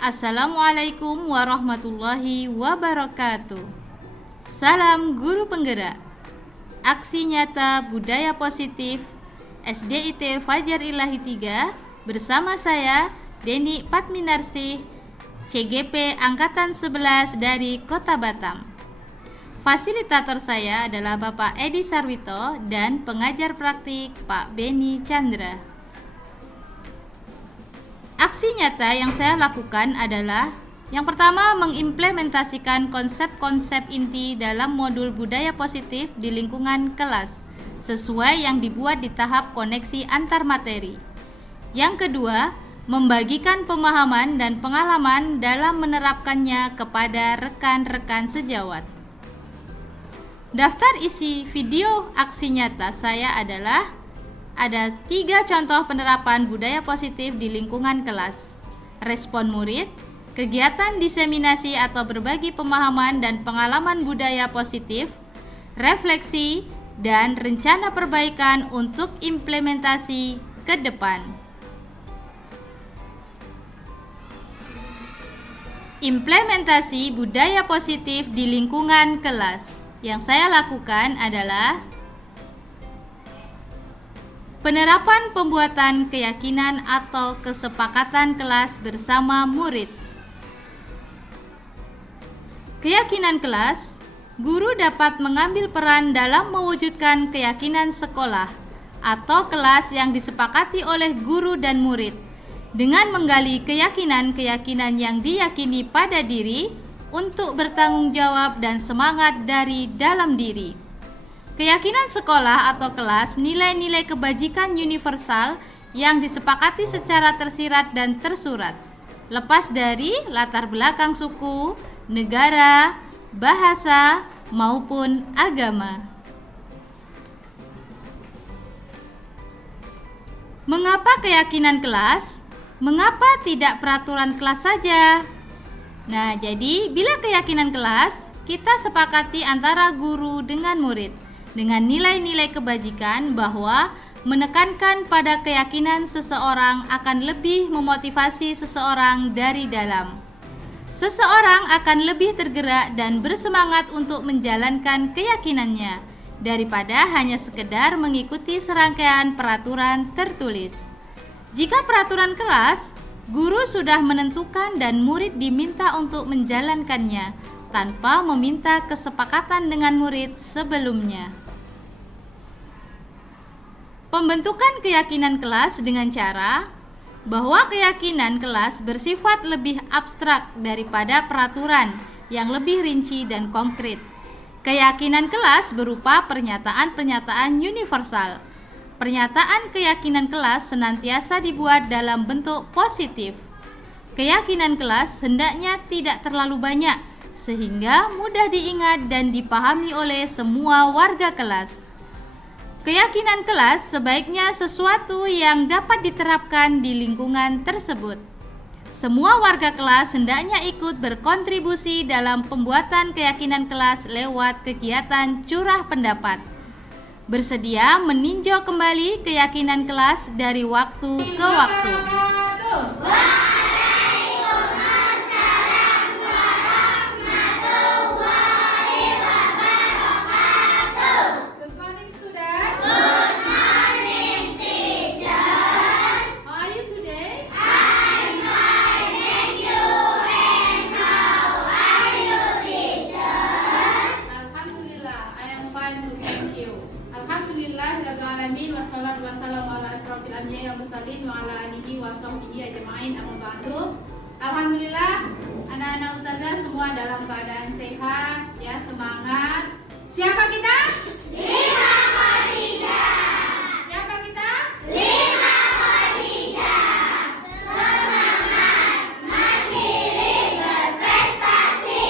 Assalamualaikum warahmatullahi wabarakatuh. Salam guru penggerak. Aksi nyata budaya positif SDIT Fajar Ilahi 3 bersama saya Deni Patminarsih, CGP Angkatan 11 dari Kota Batam. Fasilitator saya adalah Bapak Edi Sarwito dan pengajar praktik Pak Beni Chandra. Aksi nyata yang saya lakukan adalah yang pertama, mengimplementasikan konsep-konsep inti dalam modul budaya positif di lingkungan kelas sesuai yang dibuat di tahap koneksi antar materi. Yang kedua, membagikan pemahaman dan pengalaman dalam menerapkannya kepada rekan-rekan sejawat. Daftar isi video aksi nyata saya adalah ada 3 contoh penerapan budaya positif di lingkungan kelas: respon murid, kegiatan diseminasi atau berbagi pemahaman dan pengalaman budaya positif, refleksi, dan rencana perbaikan untuk implementasi ke depan. Implementasi budaya positif di lingkungan kelas. Yang saya lakukan adalah penerapan pembuatan keyakinan atau kesepakatan kelas bersama murid. Keyakinan kelas, guru dapat mengambil peran dalam mewujudkan keyakinan sekolah atau kelas yang disepakati oleh guru dan murid dengan menggali keyakinan-keyakinan yang diyakini pada diri untuk bertanggung jawab dan semangat dari dalam diri. Keyakinan sekolah atau kelas nilai-nilai kebajikan universal yang disepakati secara tersirat dan tersurat, lepas dari latar belakang suku, negara, bahasa, maupun agama. Mengapa keyakinan kelas? Mengapa tidak peraturan kelas saja? Nah, jadi bila keyakinan kelas, kita sepakati antara guru dengan murid dengan nilai-nilai kebajikan bahwa menekankan pada keyakinan seseorang akan lebih memotivasi seseorang dari dalam. Seseorang akan lebih tergerak dan bersemangat untuk menjalankan keyakinannya daripada hanya sekedar mengikuti serangkaian peraturan tertulis. Jika peraturan kelas, guru sudah menentukan dan murid diminta untuk menjalankannya tanpa meminta kesepakatan dengan murid sebelumnya. Pembentukan keyakinan kelas dengan cara bahwa keyakinan kelas bersifat lebih abstrak daripada peraturan yang lebih rinci dan konkret. Keyakinan kelas berupa pernyataan-pernyataan universal. Pernyataan keyakinan kelas senantiasa dibuat dalam bentuk positif. Keyakinan kelas hendaknya tidak terlalu banyak sehingga mudah diingat dan dipahami oleh semua warga kelas. Keyakinan kelas sebaiknya sesuatu yang dapat diterapkan di lingkungan tersebut. Semua warga kelas hendaknya ikut berkontribusi dalam pembuatan keyakinan kelas lewat kegiatan curah pendapat. Bersedia meninjau kembali keyakinan kelas dari waktu ke waktu. Alhamdulillahirrahmanirrahim. Wassalatu wassalamu ala asrofil anbiya'i wal mursalin wa ala alihi wa sahbihi ajma'in, amma ba'du. Alhamdulillah, anak-anak ustazah semua dalam keadaan sehat, ya, semangat. Siapa kita? Lima Khadijah. Siapa kita? Lima Khadijah. Semangat, mandiri, berprestasi.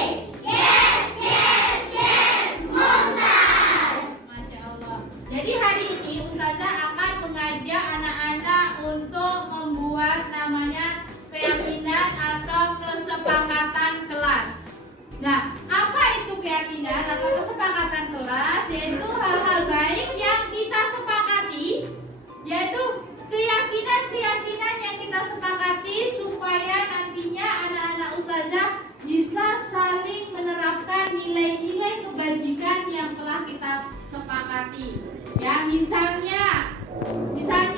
Yes, yes, yes, mumtaz. Masya Allah. Jadi hari ini ustazah akan mengajak anak-anak untuk membuat namanya keyakinan atau kesepakatan kelas. Nah, apa itu keyakinan atau kesepakatan kelas? Yaitu nilai-nilai kebajikan yang telah kita sepakati. Ya, misalnya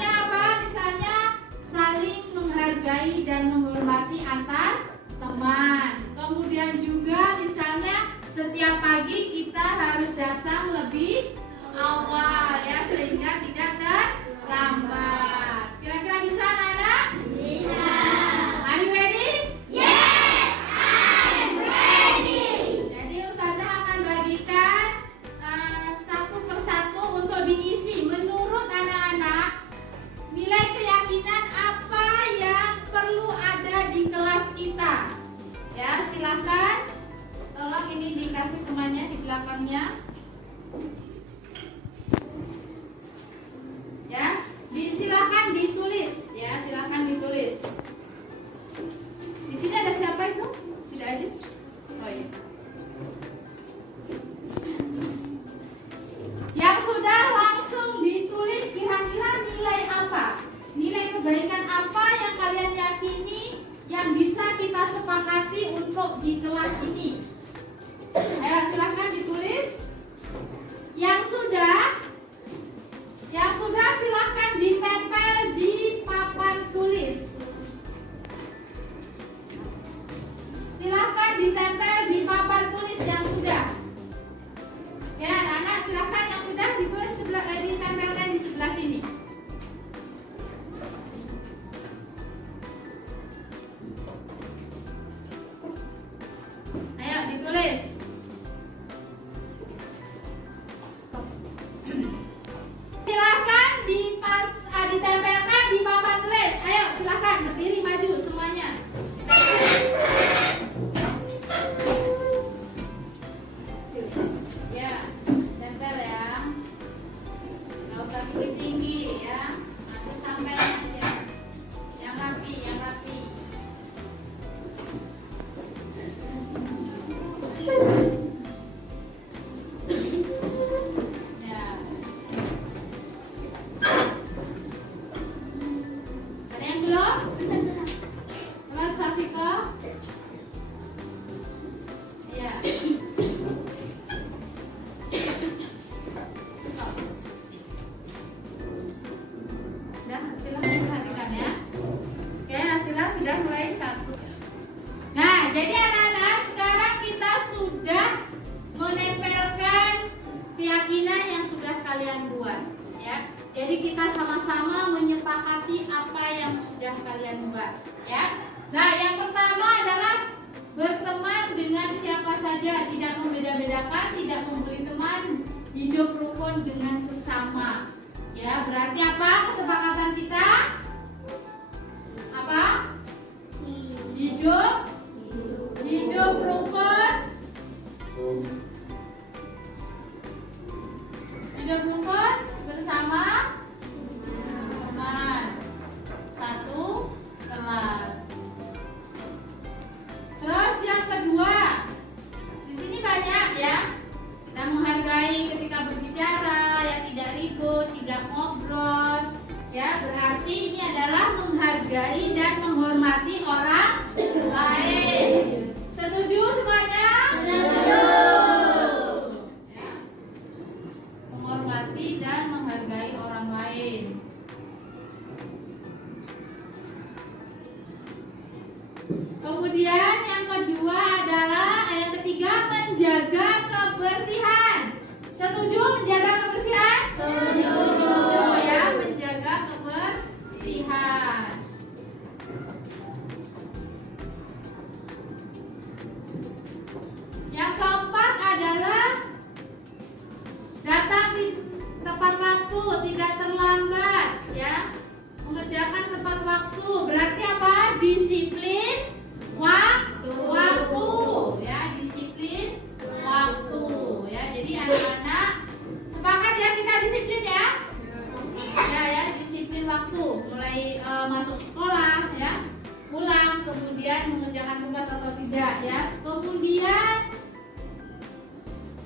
apa? Misalnya saling menghargai dan menghormati antar teman. Kemudian juga misalnya setiap pagi kita harus datang lebih awal ya, sehingga tidak terlambat. Kira-kira bisa anak-anak? Bisa. Are you ready? Yes, I'm ready. Jadi Ustazah akan bagikan satu persatu untuk diisi. Menurut anak-anak, nilai keyakinan apa yang perlu ada di kelas kita? Ya, silahkan. Tolong ini dikasih temannya di belakangnya. Ya, silakan ditulis. Ya, silakan ditulis. Di sini ada siapa itu? Tidak ada. Oh iya. Yang sudah langsung ditulis kira-kira nilai apa? Nilai kebaikan apa yang kalian yakini yang bisa kita sepakati untuk di kelas ini? Ayo silahkan ditulis. Yang sudah silahkan ditempel di papan tulis. Silahkan ditempel di papan tulis yang sudah. Ya, anak-anak silahkan yang sudah ditulis ditempelkan di sebelah sini. Ayo ditulis. Silahkan ditempelkan di papan tulis. Ayo silahkan berdiri maju semuanya. Ya, tempel ya. Nggak usah tinggi ya. Nanti sampai aja. Yang rapi, yang rapi. Ya. Ada yang belum? Kelas Safiko? Iya. Udah, silahkan perhatikan ya. Oke, hasilnya sudah mulai satu. Nah, jadi anak-anak sekarang kita sudah menempelkan keyakinan yang sudah kalian buat ya. Jadi kita sama-sama menyepakati apa yang sudah kalian buat ya. Nah, yang pertama adalah berteman dengan siapa saja, tidak membeda-bedakan, tidak membuli teman, hidup rukun dengan sesama. Ya, berarti apa kesepakatan kita? Apa? Hidup rukun. Hidup rukun bersama teman satu kelas. Terus yang kedua, di sini banyak ya, dan menghargai ketika berbicara, ya tidak ribut, tidak ngobrol, ya berarti ini adalah menghargai dan menghormati orang lain. Setuju semuanya? Setuju. Ya. Menghormati dan menghargai orang lain. Kemudian yang kedua adalah yang ketiga menjaga kebersihan. Setuju menjaga kebersihan? Setuju. Setuju ya, menjaga kebersihan. Yang keempat adalah datang di tepat waktu, tidak terlambat ya. Mengerjakan tepat waktu berarti apa? Disiplin waktu ya, disiplin waktu ya. Jadi anak-anak sepakat ya, kita disiplin ya. Ya, disiplin waktu. Mulai masuk sekolah ya, pulang, kemudian mengerjakan tugas atau tidak ya. Kemudian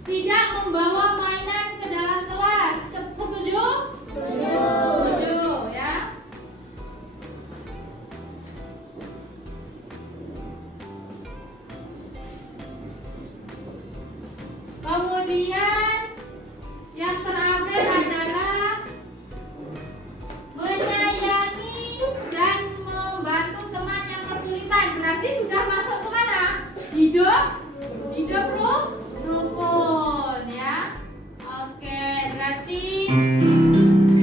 tidak membawa mainan ke dalam kelas. Setuju? Setuju ya. Kemudian yang terakhir adalah menyayangi dan membantu teman yang kesulitan. Berarti sudah masuk ke mana? Hidup rukun ya. Oke, berarti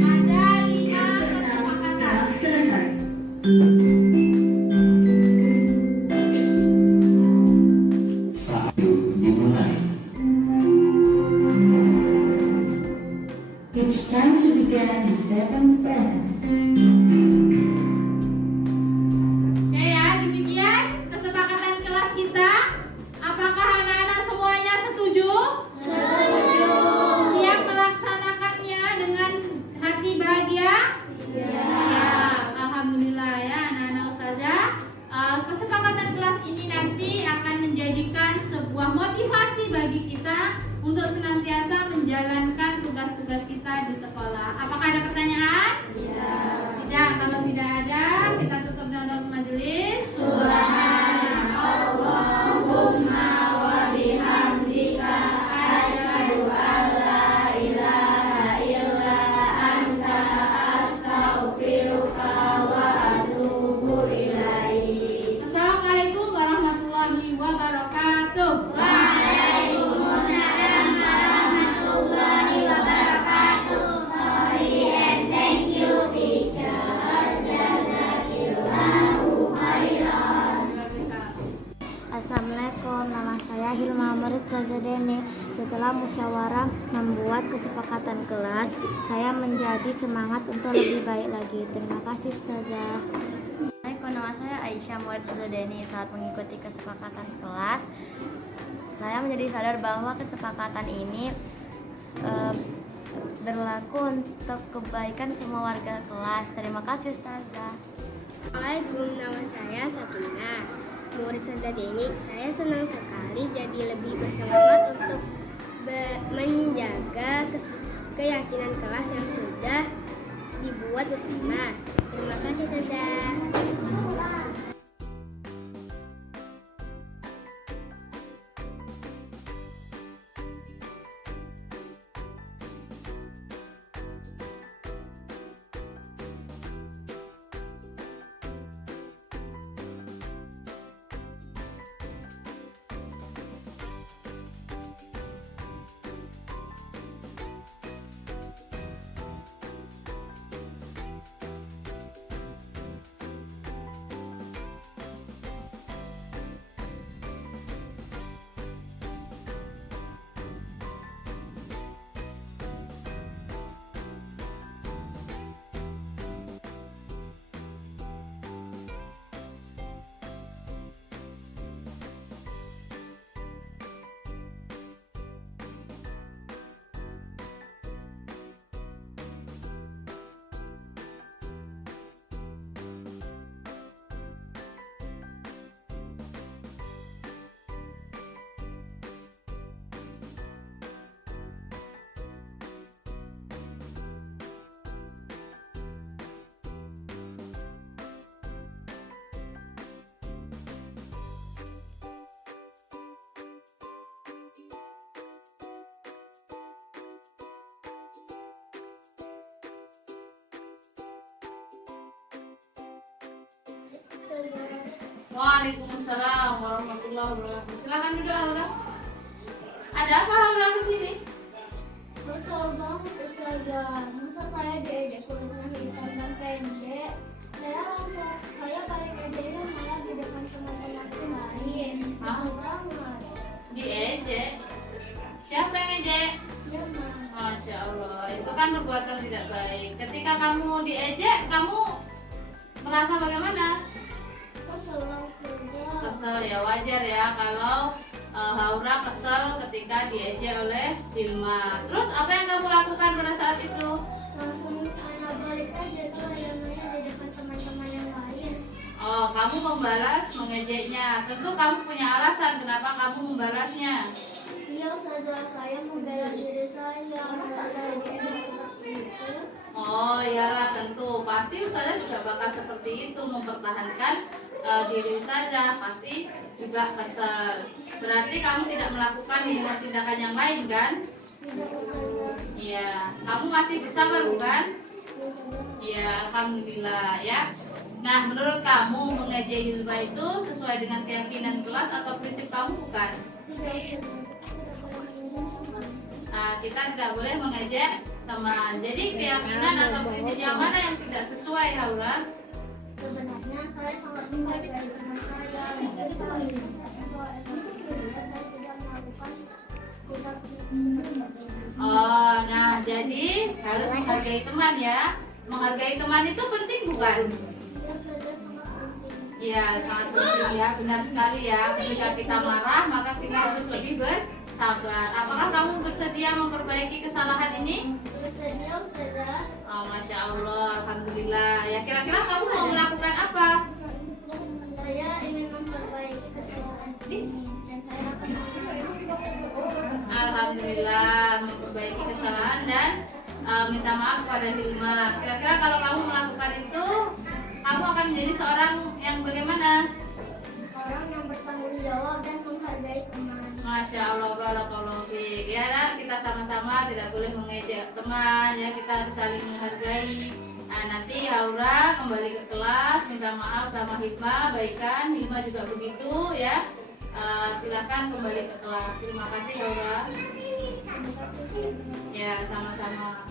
ada 5 kesepakatan. Selesai. Saat dimulai. It's time to begin the seventh lesson. Oke ya, demikian kesepakatan kelas kita. Apakah anak-anak semuanya setuju? Setuju. Siap melaksanakannya dengan hati bahagia? Ya, alhamdulillah ya anak-anak ustazah. Kesepakatan kelas ini nanti akan menjadikan sebuah motivasi bagi kita untuk senantiasa menjalankan tugas-tugas kita di sekolah. Apakah ada pertanyaan? Tidak. Ya, kalau tidak ada, kita tutup doa majelis. Subhanallahumma wa bihamdika asyhadu an la ilaha illa anta astaghfiruka wa atubu ilaik. Assalamualaikum warahmatullahi wabarakatuh. Waalaikumsalam warahmatullahi wabarakatuh. Sorry and thank you, teacher. Jazakillahu khairan. Assalamualaikum, nama saya Hilma Murid Kazadeni. Setelah musyawarah membuat kesepakatan kelas, saya menjadi semangat untuk lebih baik lagi. Terima kasih Ustazah. Assalamualaikum, nama saya Aisyah Murid Kazadeni. Saat mengikuti kesepakatan kelas, saya menjadi sadar bahwa kesepakatan ini berlaku untuk kebaikan semua warga kelas. Terima kasih Ustazah. Assalamualaikum, nama saya Sabrina, murid Sadadeni. Saya senang sekali jadi lebih bersemangat untuk menjaga keyakinan kelas yang sudah dibuat bersama. Terima kasih Ustazah. Waalaikumsalam warahmatullahi wabarakatuh. Silakan duduk Aura. Ada apa Aura ke sini? Kesel banget Ustazah, masa saya diajak kulitnya hitam dan pendek. Saya paling ejeknya malah di depan teman-teman lain. Kesel banget. Diejek. Siapa yang ejek? Ya Ma. Masya Allah, itu kan perbuatan tidak baik. Ketika kamu diejek, kamu merasa bagaimana? Kesel Ustazah. Kesel ya, wajar ya kalau Haura kesel ketika diejek oleh Hilma. Terus apa yang kamu lakukan pada saat itu? Langsung anak balik aja tuh ayamnya di depan teman-teman yang lain. Oh, kamu membalas mengejeknya. Tentu kamu punya alasan kenapa kamu membalasnya. Iya Ustazah, saya membela diri saya. Masa saya diejek seperti itu. Oh iyalah tentu, pasti Ustazah juga bakal seperti itu, mempertahankan diri Ustazah, pasti juga kesel. Berarti kamu tidak melakukan tindakan yang lain kan? Tidak Ustazah. Iya, kamu masih bersabar bukan? Iya, alhamdulillah ya. Nah, menurut kamu mengejek Hilma itu sesuai dengan keyakinan kelas atau prinsip kamu bukan? Tidak Ustazah. Tidak boleh menginjak. Nah, kita tidak boleh mengejek teman. Jadi keyakinan atau prinsip yang mana yang tidak sesuai, Haura? Sebenarnya saya sangat menghargai teman saya. Jadi kalau saya tidak melakukan tindak seperti ini. Oh, nah jadi harus menghargai teman ya. Menghargai teman itu penting bukan? Dia belajar sangat penting. Iya, sangat penting ya, benar sekali ya. Ketika kita marah, maka kita harus lebih bersabar. Apakah kamu bersedia memperbaiki kesalahan ini? Bersedia Ustazah. Oh, Masya Allah, alhamdulillah. Ya, kira-kira kamu mau melakukan apa? Saya ingin memperbaiki kesalahan ini dan saya akan Alhamdulillah, memperbaiki kesalahan dan minta maaf kepada Hilma. Kira-kira kalau kamu melakukan itu, kamu akan menjadi seorang yang bagaimana? orang yang bertanggung jawab dan menghargai teman. Masya Allah, barakallahu fiik. Ya, nah, kita sama-sama tidak boleh mengejek teman, ya kita harus saling menghargai. Nah, nanti Haura kembali ke kelas, minta maaf sama Hilma, baikan. Hilma juga begitu, ya. Silakan kembali ke kelas. Terima kasih Haura. Ya, sama-sama.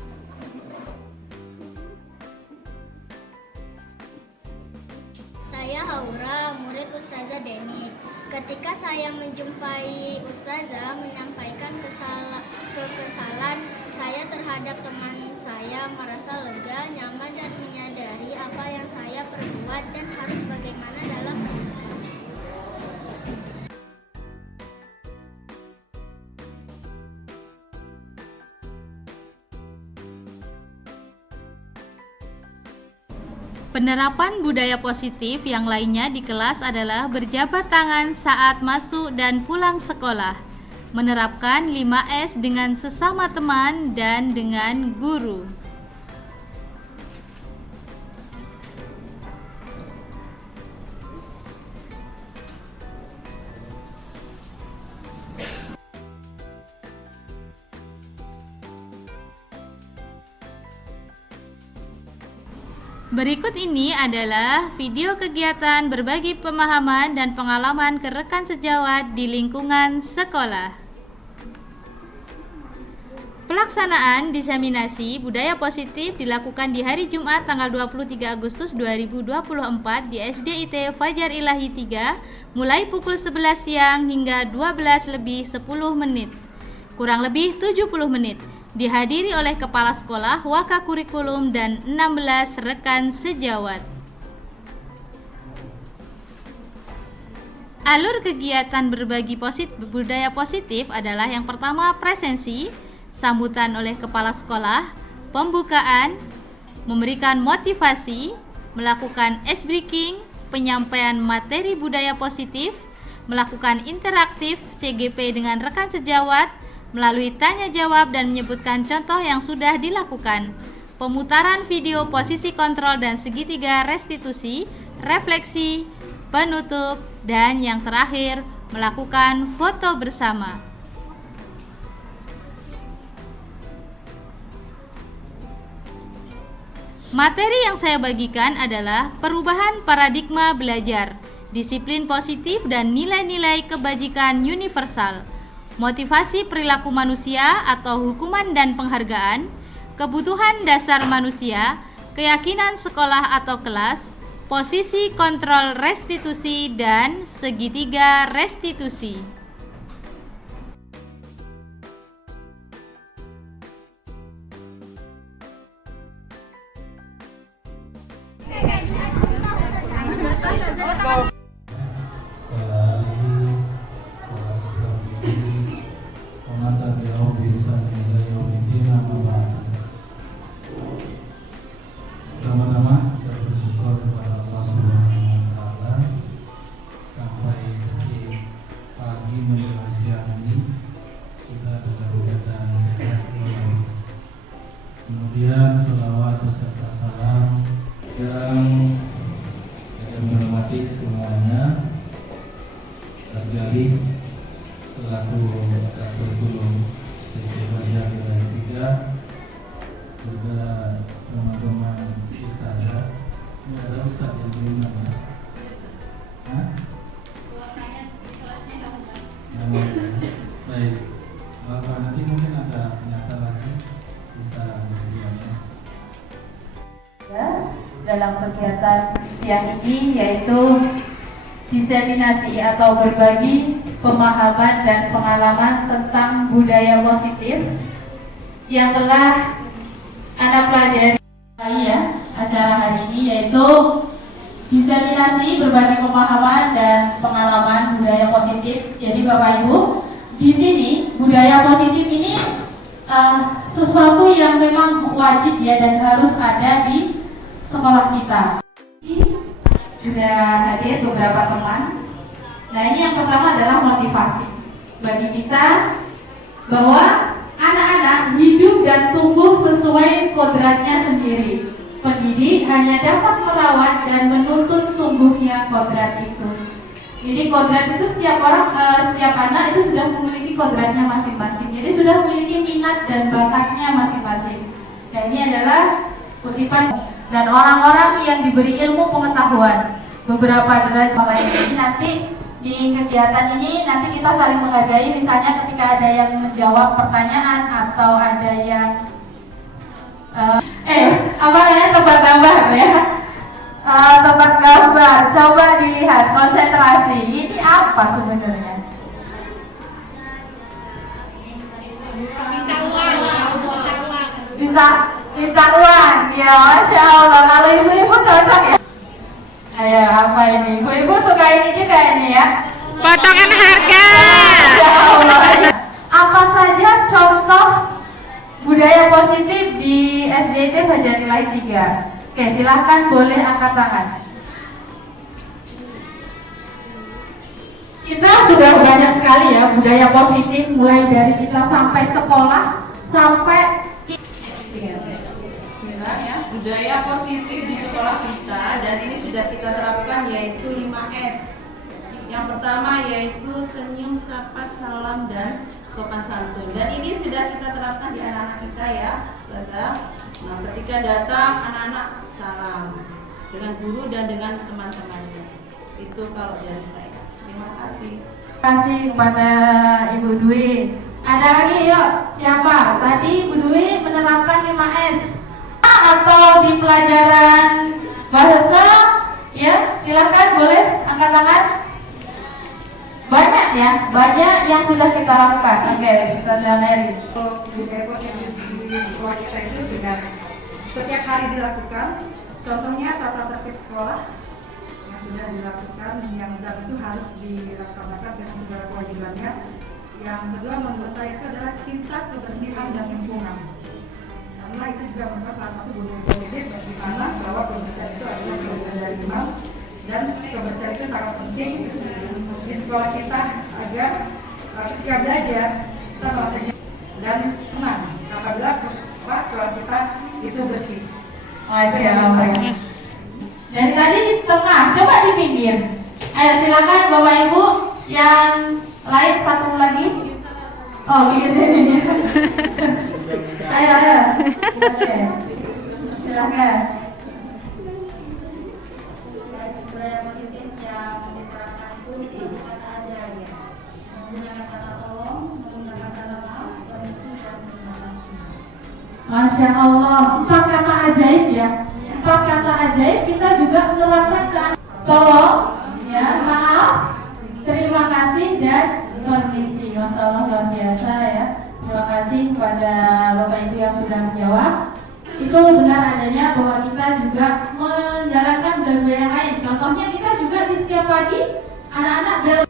Saya Haura, murid Ustazah Deni. Ketika saya menjumpai Ustazah menyampaikan kekesalan saya terhadap teman saya, merasa lega, nyaman dan menyadari apa yang saya perbuat dan harus bagaimana dalam bersikap. Penerapan budaya positif yang lainnya di kelas adalah berjabat tangan saat masuk dan pulang sekolah, menerapkan 5S dengan sesama teman dan dengan guru. Berikut ini adalah video kegiatan berbagi pemahaman dan pengalaman ke rekan sejawat di lingkungan sekolah. Pelaksanaan diseminasi budaya positif dilakukan di hari Jumat tanggal 23 Agustus 2024 di SDIT Fajar Ilahi 3 mulai pukul 11 siang hingga 12:10 kurang lebih 70 menit. Dihadiri oleh kepala sekolah, wakakurikulum, dan 16 rekan sejawat. Alur kegiatan berbagi budaya positif adalah yang pertama presensi, sambutan oleh kepala sekolah, pembukaan, memberikan motivasi, melakukan ice breaking, penyampaian materi budaya positif, melakukan interaktif CGP dengan rekan sejawat, melalui tanya jawab dan menyebutkan contoh yang sudah dilakukan, pemutaran video posisi kontrol dan segitiga restitusi, refleksi, penutup, dan yang terakhir melakukan foto bersama. Materi yang saya bagikan adalah perubahan paradigma belajar, disiplin positif dan nilai-nilai kebajikan universal, motivasi perilaku manusia atau hukuman dan penghargaan, kebutuhan dasar manusia, keyakinan sekolah atau kelas, posisi kontrol restitusi, dan segitiga restitusi. Pertama-tama saya bersyukur kepada Allah Subhanahu wa Ta'ala sampai detik pagi berbagi selaku Kasur Guru SD Fajar Wilayah 3, juga teman-teman ustazah. Ini ada ustaz yang diundang ya? Hah? Baik, Bapak nanti mungkin ada penyataan lagi bisa bersedia. Dalam kegiatan siang ini yaitu diseminasi atau berbagi pemahaman dan pengalaman tentang budaya positif yang telah anak pelajari ya acara hari ini, yaitu diseminasi berbagi pemahaman dan pengalaman budaya positif. Jadi Bapak Ibu, di sini budaya positif ini sesuatu yang memang wajib ya dan harus ada di sekolah kita. Sudah hadir beberapa teman. Nah, ini yang pertama adalah motivasi bagi kita bahwa anak-anak hidup dan tumbuh sesuai kodratnya sendiri. Pendidik hanya dapat merawat dan menuntut tumbuhnya kodrat itu. Jadi kodrat itu setiap anak itu sudah memiliki kodratnya masing-masing. Jadi sudah memiliki minat dan bakatnya masing-masing. Dan ini adalah kutipan. Dan orang-orang yang diberi ilmu pengetahuan beberapa derajat lain ini nanti di kegiatan ini nanti kita saling menghargai. Misalnya ketika ada yang menjawab pertanyaan atau ada yang tebak gambar ya, tebak gambar. Coba dilihat konsentrasi. Ini apa sebenarnya? Minta uang, ya Masya Allah. Kalau ibu-ibu cocok ya. Ayo, apa ini? Ibu-ibu suka ini juga ini ya? Potongan harga. Masya Allah. Apa saja contoh budaya positif di SDIT Fajar Wilayah 3? Oke, silahkan boleh angkat tangan. Kita sudah banyak sekali ya budaya positif, mulai dari kita sampai sekolah sampai ya, budaya positif di sekolah kita, dan ini sudah kita terapkan yaitu 5S. Yang pertama yaitu senyum, sapa, salam, dan sopan santun. Dan ini sudah kita terapkan di anak-anak kita ya, saudara. Nah, ketika datang anak-anak salam dengan guru dan dengan teman-temannya. Itu kalau dari saya. Terima kasih. Terima kasih kepada Ibu Dwi. Ada lagi yuk, siapa? Tadi Ibu Dwi menerapkan 5S. Atau di pelajaran bahasa ya, silakan boleh angkat tangan. Banyak ya, banyak yang sudah kita lakukan. Oke, Saudara Mary. Budaya positif di sekolah kita itu sudah setiap hari dilakukan. Contohnya tata tertib sekolah yang sudah dilakukan, yang dan itu harus dilaksanakan dengan segala kewajibannya. Yang kedua menurut saya itu adalah cinta kebersihan dan lingkungan. Karena itu juga merupakan salah satu budaya positif di mana bahwa kebersihan itu adalah bagian dari iman, dan kebersihan itu sangat penting di sekolah kita agar ketika belajar kita merasanya dan senang apabila kelas kita itu bersih. Masya Allah. Dan tadi di tengah, coba di pinggir. Ayo silakan Bapak Ibu yang lain satu lagi. Oh, di sini. Ayo. Oke. Silakan. Budaya positif yang diterapkan itu menggunakan kata ajaib ya, menggunakan kata tolong, menggunakan kata maaf, permisi, dan menggunakan Masya Allah, 4 kata ajaib ya. 4 kata ajaib kita juga menerapkan ke anak. Tolong, ya, maaf, terima kasih, dan permisi. Masya Allah, luar biasa ya. Terima kasih kepada Bapak Ibu yang sudah menjawab. Itu benar adanya bahwa kita juga menjalankan budaya yang lain. Contohnya kita juga di setiap pagi anak-anak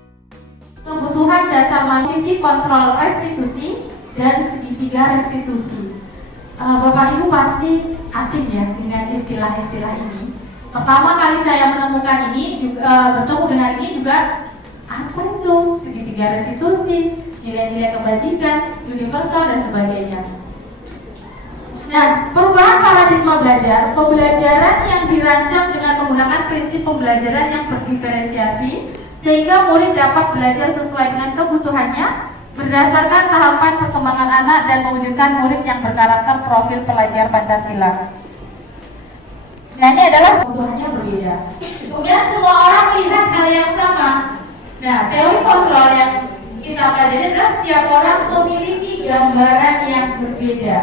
kebutuhan dasar manusia, kontrol restitusi dan segitiga restitusi. Bapak Ibu pasti asing ya dengan istilah-istilah ini. Pertama kali saya menemukan ini juga, bertemu dengan ini juga, apa itu segitiga restitusi, nilai-nilai kebajikan, universal dan sebagainya. Nah, perubahan paradigma belajar, pembelajaran yang dirancang dengan menggunakan prinsip pembelajaran yang berdiferensiasi, sehingga murid dapat belajar sesuai dengan kebutuhannya berdasarkan tahapan perkembangan anak dan mewujudkan murid yang berkarakter profil pelajar Pancasila. Nah, ini adalah kebutuhannya berbeda. Kemudian semua orang melihat hal yang sama. Nah, teori kontrol yang kita pelajari adalah setiap orang memiliki gambaran yang berbeda.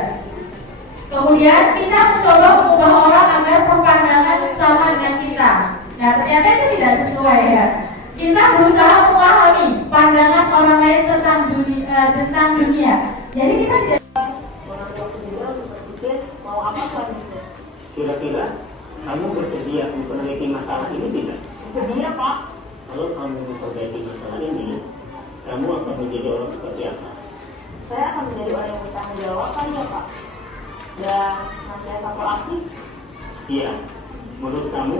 Kemudian kita mencoba mengubah orang agar perpandangan sama dengan kita. Nah, ternyata itu tidak sesuai ya. Kita berusaha memahami pandangan orang lain tentang dunia. Jadi kita tidak. Kira-kira kamu bersedia memperbaiki masalah ini tidak? Bersedia, Pak. Kalau kamu memperbaiki masalah ini, kamu akan menjadi orang seperti apa? Saya akan menjadi orang yang bertanggung jawab kan ya, Pak? Dan senantiasa proaktif. Iya. Menurut kamu,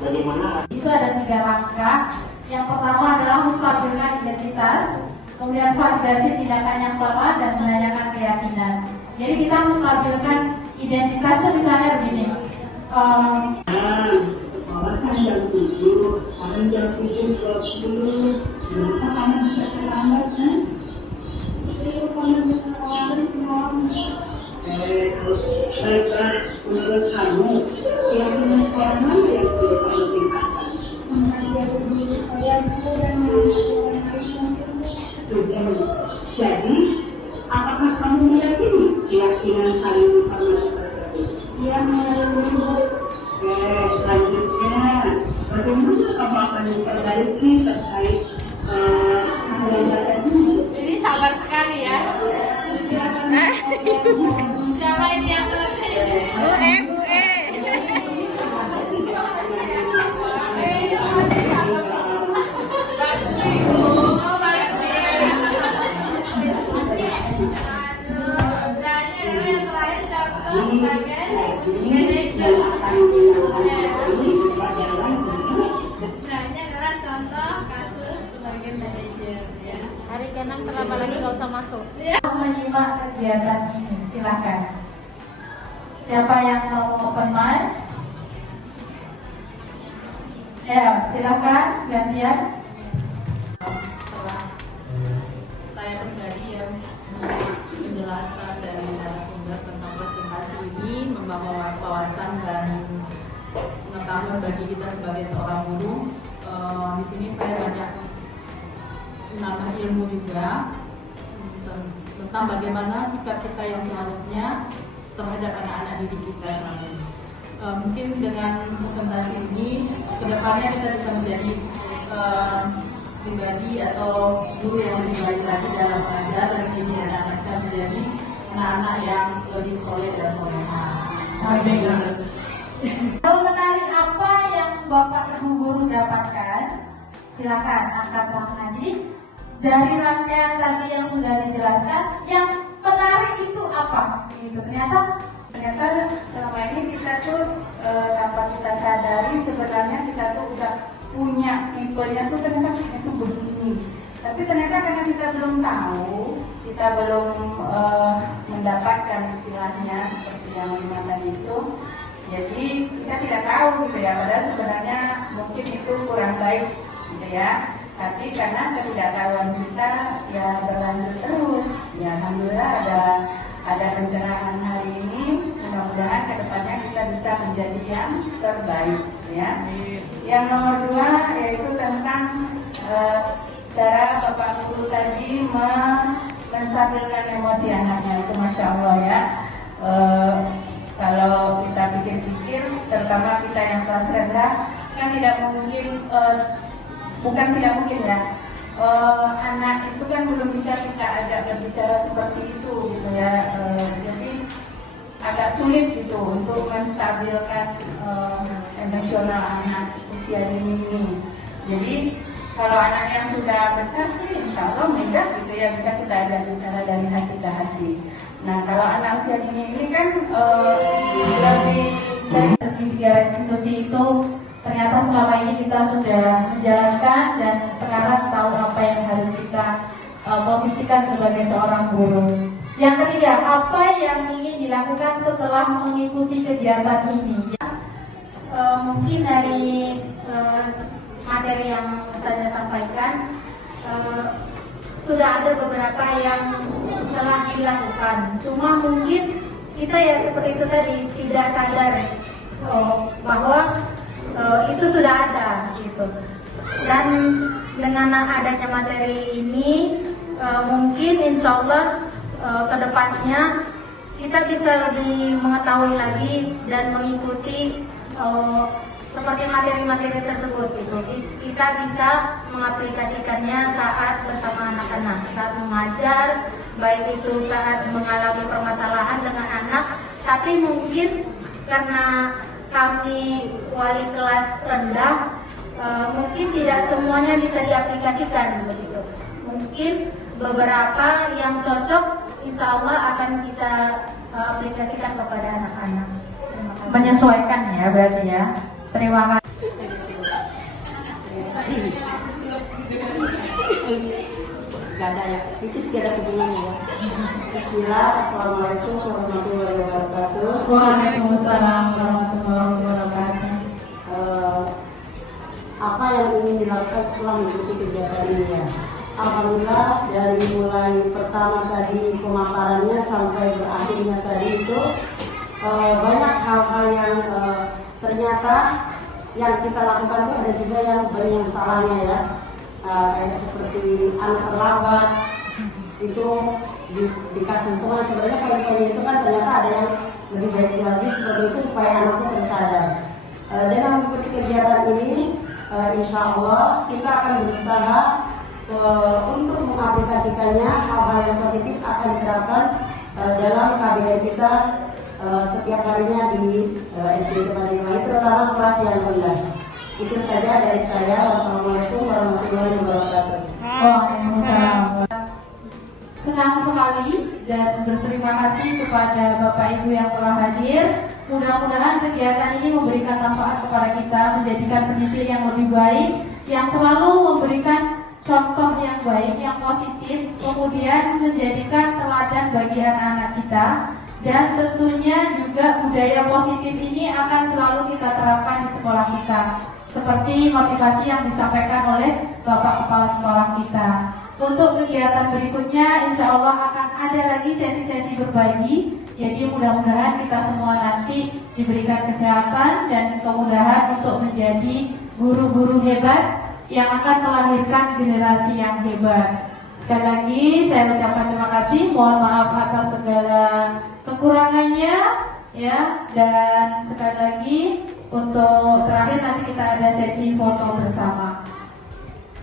bagaimana? Itu ada 3 langkah. Yang pertama adalah menstabilkan identitas, kemudian validasi tindakan yang salah dan menanyakan keyakinan. Jadi kita menstabilkan identitas itu misalnya begini. Sekolah kan jam 7, sekarang jam 7:20. Kenapa kamu bisa terlambat kan? Itu kamu bisa terlambat. Baik, menurut kamu, keyakinan seorang mana yang perlu kamu tingkatkan? Setuju. Jadi, apakah kamu meyakini keyakinan saling menghormati tersebut? Iya, menurut. Selanjutnya, bagaimana kamu akan memperbaiki terkait kegiatan ini? Jadi sabar sekali ya. Siapa ini yang Hari ke-6 terlama lagi gak usah masuk. Menyimak kegiatan ini, silakan. Siapa yang mau open mic? Ya, silakan gantian. Saya pribadi yang menjelaskan dari narasumber tentang presentasi ini membawa wawasan dan pengetahuan bagi kita sebagai seorang guru. Di sini saya banyak menambah ilmu juga tentang bagaimana sikap kita yang seharusnya terhadap anak-anak didik kita selanjutnya. Mungkin dengan presentasi ini kedepannya kita bisa menjadi pribadi atau guru yang lebih baik lagi dalam mengajar dan ini anak-anak kita menjadi anak-anak yang lebih soleh dan soleha. Kalau menarik apa yang Bapak Ibu guru dapatkan, silakan angkat tangan. Jadi dari rangkaian tadi yang sudah dijelaskan, yang menarik itu apa? Gitu. Ternyata selama ini kita tuh dapat kita sadari sebenarnya kita tuh udah punya tipenya tuh ternyata saya tuh begini. Tapi ternyata karena kita belum tahu, kita belum mendapatkan istilahnya seperti yang lima tadi itu. Jadi kita tidak tahu gitu ya, padahal sebenarnya mungkin itu kurang baik gitu ya. Tapi karena ketidaktahuan kita ya berlanjut terus. Ya alhamdulillah ada pencerahan hari ini. Mudah-mudahan kedepannya kita bisa menjadi yang terbaik ya. Yang nomor 2 yaitu tentang cara Bapak Guru tadi menstabilkan emosi anaknya. Itu Masya Allah ya. Kalau kita pikir-pikir, terutama kita yang kelas rendah, kan tidak mungkin, bukan tidak mungkin ya, anak itu kan belum bisa kita ajak berbicara seperti itu gitu ya. Jadi agak sulit gitu untuk menstabilkan emosional anak usia dini ini. Jadi kalau anak yang sudah besar sih insya Allah mudah gitu ya, bisa kita ajak bicara dari hati ke hati. Nah kalau anak usia dini ini kan lebih dari segi 3 restitusi itu ternyata selama ini kita sudah menjalankan dan sekarang tahu apa yang harus kita posisikan sebagai seorang guru. Yang ketiga, apa yang ingin dilakukan setelah mengikuti kegiatan ini? Mungkin dari materi yang saya sampaikan, sudah ada beberapa yang telah dilakukan. Cuma mungkin kita ya seperti itu tadi tidak sadar bahwa itu sudah ada gitu. Dan dengan adanya materi ini mungkin insya Allah kedepannya kita bisa lebih mengetahui lagi dan mengikuti seperti materi-materi tersebut gitu. Kita bisa mengaplikasikannya saat bersama anak-anak, saat mengajar, baik itu saat mengalami permasalahan dengan anak. Tapi mungkin karena kami wali kelas rendah, mungkin tidak semuanya bisa diaplikasikan begitu. Mungkin beberapa yang cocok insya Allah akan kita aplikasikan kepada anak-anak. Menyesuaikan ya berarti ya. Terima kasih. Gak ada ya, titis gak ada hubungannya ya. Bismillah, Assalamualaikum warahmatullahi wabarakatuh. Waalaikumsalam warahmatullahi wabarakatuh. Apa yang ingin dilakukan setelah mengikuti kegiatan ini ya? Alhamdulillah dari mulai pertama tadi pemaparannya sampai berakhirnya tadi itu banyak hal-hal yang ternyata yang kita lakukan itu ada juga yang banyak salahnya ya. Seperti anak terlambat itu dikasih hukuman, sebenarnya poin-poinnya itu kan ternyata ada yang lebih baik lagi seperti itu supaya anaknya tersadar. Dengan mengikuti kegiatan ini insya Allah kita akan berusaha untuk mengaplikasikannya. Hal-hal yang positif akan diterapkan dalam KBR kita setiap harinya di SD tempat lain, terutama kelas yang rendah. Itu saja dari saya. Wassalamualaikum warahmatullahi wabarakatuh. Waalaikumsalam. Senang sekali dan berterima kasih kepada Bapak Ibu yang telah hadir. Mudah-mudahan kegiatan ini memberikan manfaat kepada kita, menjadikan pendidik yang lebih baik, yang selalu memberikan contoh yang baik, yang positif, kemudian menjadikan teladan bagi anak-anak kita. Dan tentunya juga budaya positif ini akan selalu kita terapkan di sekolah kita, seperti motivasi yang disampaikan oleh Bapak Kepala Sekolah kita. Untuk kegiatan berikutnya insya Allah akan ada lagi sesi-sesi berbagi. Jadi mudah-mudahan kita semua nanti diberikan kesehatan dan kemudahan untuk menjadi guru-guru hebat yang akan melahirkan generasi yang hebat. Sekali lagi saya ucapkan terima kasih, mohon maaf atas segala kekurangannya ya, dan sekali lagi untuk terakhir nanti kita ada sesi foto bersama.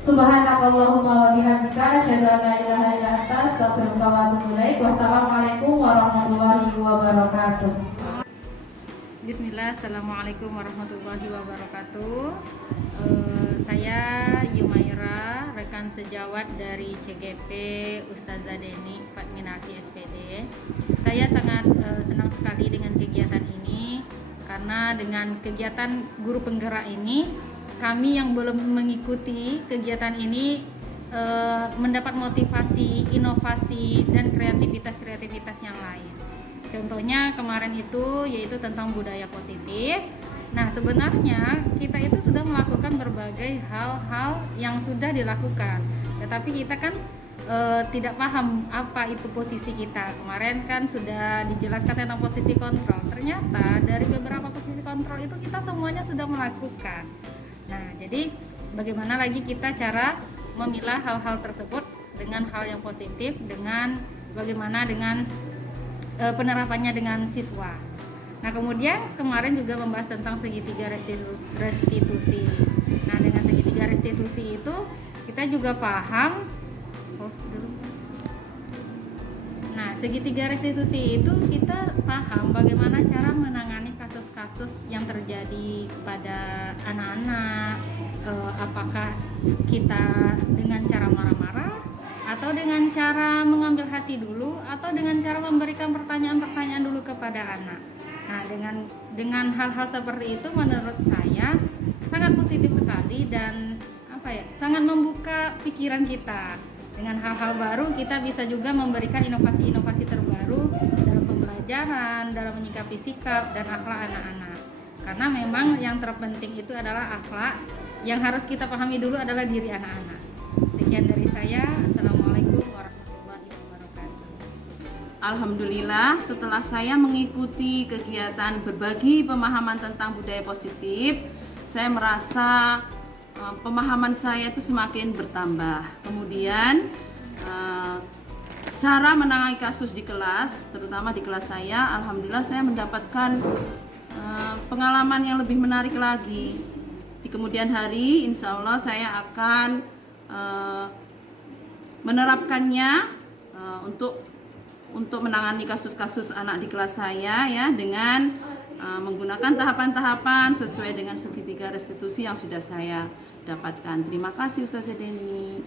Subhanakallahumma wa bihamdika asyhadu an la ilaha illa anta astaghfiruka wa atubu ilaik. Wassalamualaikum warahmatullahi wabarakatuh. Bismillah, Assalamualaikum warahmatullahi wabarakatuh. Saya Yumaira, rekan sejawat dari CGP Ustazah Deni Pak Minaki SPD. Saya sangat senang sekali dengan kegiatan ini, karena dengan kegiatan guru penggerak ini, kami yang belum mengikuti kegiatan ini mendapat motivasi, inovasi, dan kreativitas yang lain. Contohnya kemarin itu yaitu tentang budaya positif. Nah, sebenarnya kita itu sudah melakukan berbagai hal-hal yang sudah dilakukan, tetapi kita kan tidak paham apa itu posisi kita. Kemarin kan sudah dijelaskan tentang posisi kontrol. Ternyata dari beberapa posisi kontrol itu kita semuanya sudah melakukan. Nah, jadi bagaimana lagi kita cara memilah hal-hal tersebut dengan hal yang positif, dengan bagaimana dengan penerapannya dengan siswa. Nah, kemudian kemarin juga membahas tentang segitiga restitusi. Nah, dengan segitiga restitusi itu kita juga paham. Nah, segitiga restitusi itu kita paham bagaimana cara menangani kasus-kasus yang terjadi pada anak-anak. Apakah kita dengan cara marah-marah, atau dengan cara mengambil hati dulu, atau dengan cara memberikan pertanyaan-pertanyaan dulu kepada anak. Nah, dengan hal-hal seperti itu menurut saya sangat positif sekali dan sangat membuka pikiran kita. Dengan hal-hal baru kita bisa juga memberikan inovasi-inovasi terbaru dalam pembelajaran, dalam menyikapi sikap dan akhlak anak-anak. Karena memang yang terpenting itu adalah akhlak Yang harus kita pahami dulu adalah diri anak-anak. Sekian dari saya. Assalamualaikum warahmatullahi wabarakatuh. Alhamdulillah, setelah saya mengikuti kegiatan berbagi pemahaman tentang budaya positif, saya merasa pemahaman saya itu semakin bertambah. Kemudian cara menangani kasus di kelas, terutama di kelas saya, alhamdulillah saya mendapatkan pengalaman yang lebih menarik lagi. Di kemudian hari, insya Allah saya akan menerapkannya untuk menangani kasus-kasus anak di kelas saya ya, dengan menggunakan tahapan-tahapan sesuai dengan segitiga restitusi yang sudah saya dapatkan. Terima kasih Ustazah Deni.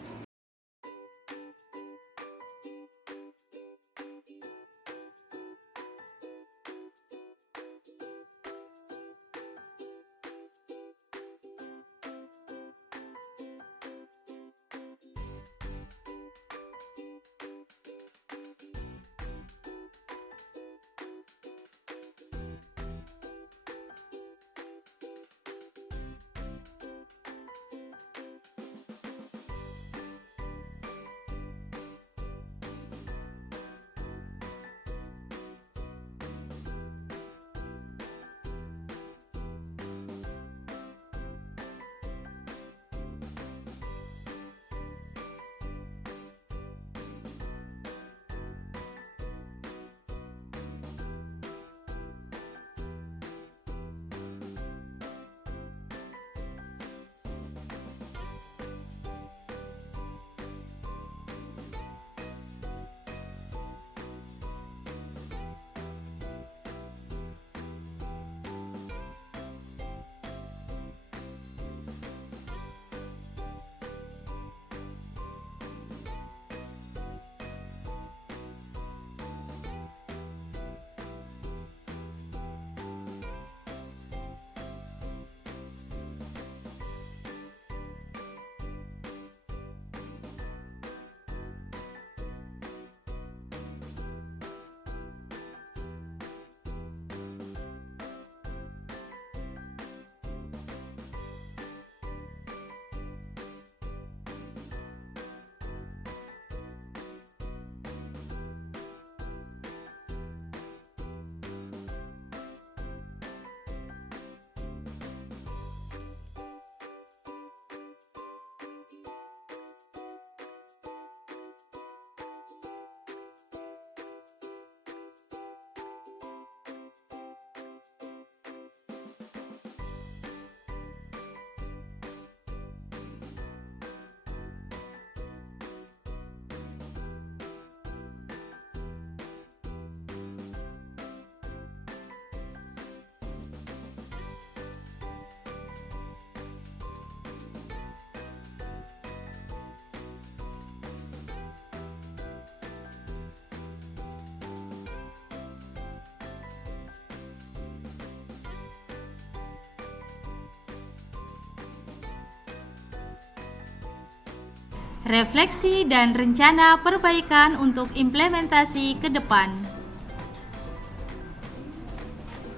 Refleksi dan rencana perbaikan untuk implementasi ke depan.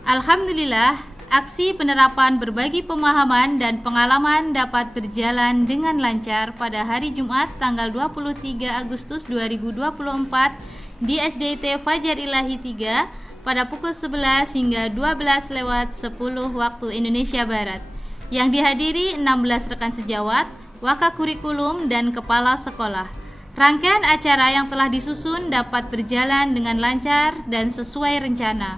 Alhamdulillah, aksi penerapan berbagi pemahaman dan pengalaman dapat berjalan dengan lancar pada hari Jumat tanggal 23 Agustus 2024 di SDIT Fajar Ilahi 3 pada pukul 11 hingga 12:10 waktu Indonesia Barat, yang dihadiri 16 rekan sejawat, wakakurikulum, dan kepala sekolah. Rangkaian acara yang telah disusun dapat berjalan dengan lancar dan sesuai rencana.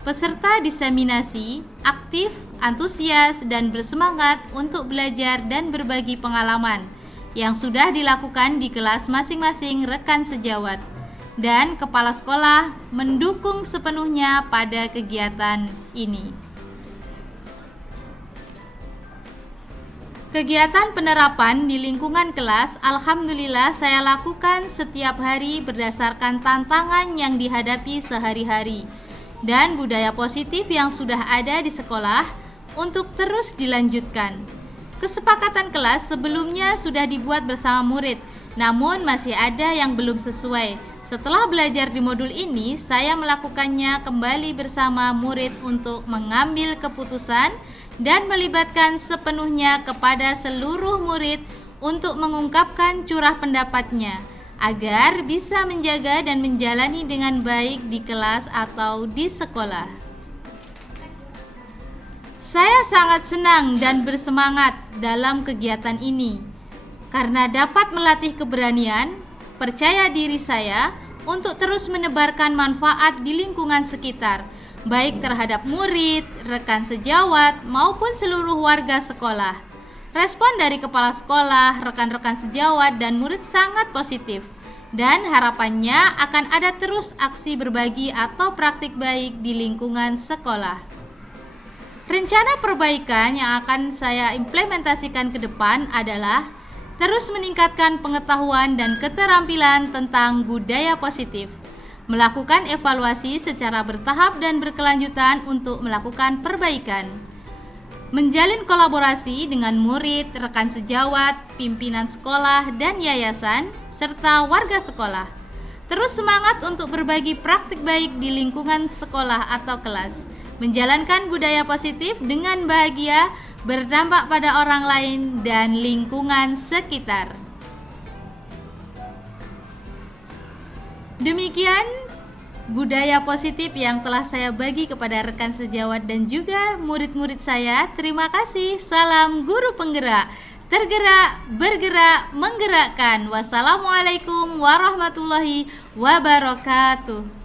Peserta diseminasi aktif, antusias, dan bersemangat untuk belajar dan berbagi pengalaman yang sudah dilakukan di kelas masing-masing rekan sejawat, dan kepala sekolah mendukung sepenuhnya pada kegiatan ini. Kegiatan penerapan di lingkungan kelas, alhamdulillah saya lakukan setiap hari berdasarkan tantangan yang dihadapi sehari-hari dan budaya positif yang sudah ada di sekolah untuk terus dilanjutkan. Kesepakatan kelas sebelumnya sudah dibuat bersama murid, namun masih ada yang belum sesuai. Setelah belajar di modul ini, saya melakukannya kembali bersama murid untuk mengambil keputusan dan melibatkan sepenuhnya kepada seluruh murid untuk mengungkapkan curah pendapatnya agar bisa menjaga dan menjalani dengan baik di kelas atau di sekolah. Saya sangat senang dan bersemangat dalam kegiatan ini karena dapat melatih keberanian, percaya diri saya untuk terus menebarkan manfaat di lingkungan sekitar, baik terhadap murid, rekan sejawat, maupun seluruh warga sekolah. Respon dari kepala sekolah, rekan-rekan sejawat, dan murid sangat positif, dan harapannya akan ada terus aksi berbagi atau praktik baik di lingkungan sekolah. Rencana perbaikan yang akan saya implementasikan ke depan adalah terus meningkatkan pengetahuan dan keterampilan tentang budaya positif, melakukan evaluasi secara bertahap dan berkelanjutan untuk melakukan perbaikan, menjalin kolaborasi dengan murid, rekan sejawat, pimpinan sekolah dan yayasan, serta warga sekolah. Terus semangat untuk berbagi praktik baik di lingkungan sekolah atau kelas, menjalankan budaya positif dengan bahagia, berdampak pada orang lain dan lingkungan sekitar. Demikian budaya positif yang telah saya bagi kepada rekan sejawat dan juga murid-murid saya. Terima kasih. Salam guru penggerak. Tergerak, bergerak, menggerakkan. Wassalamualaikum warahmatullahi wabarakatuh.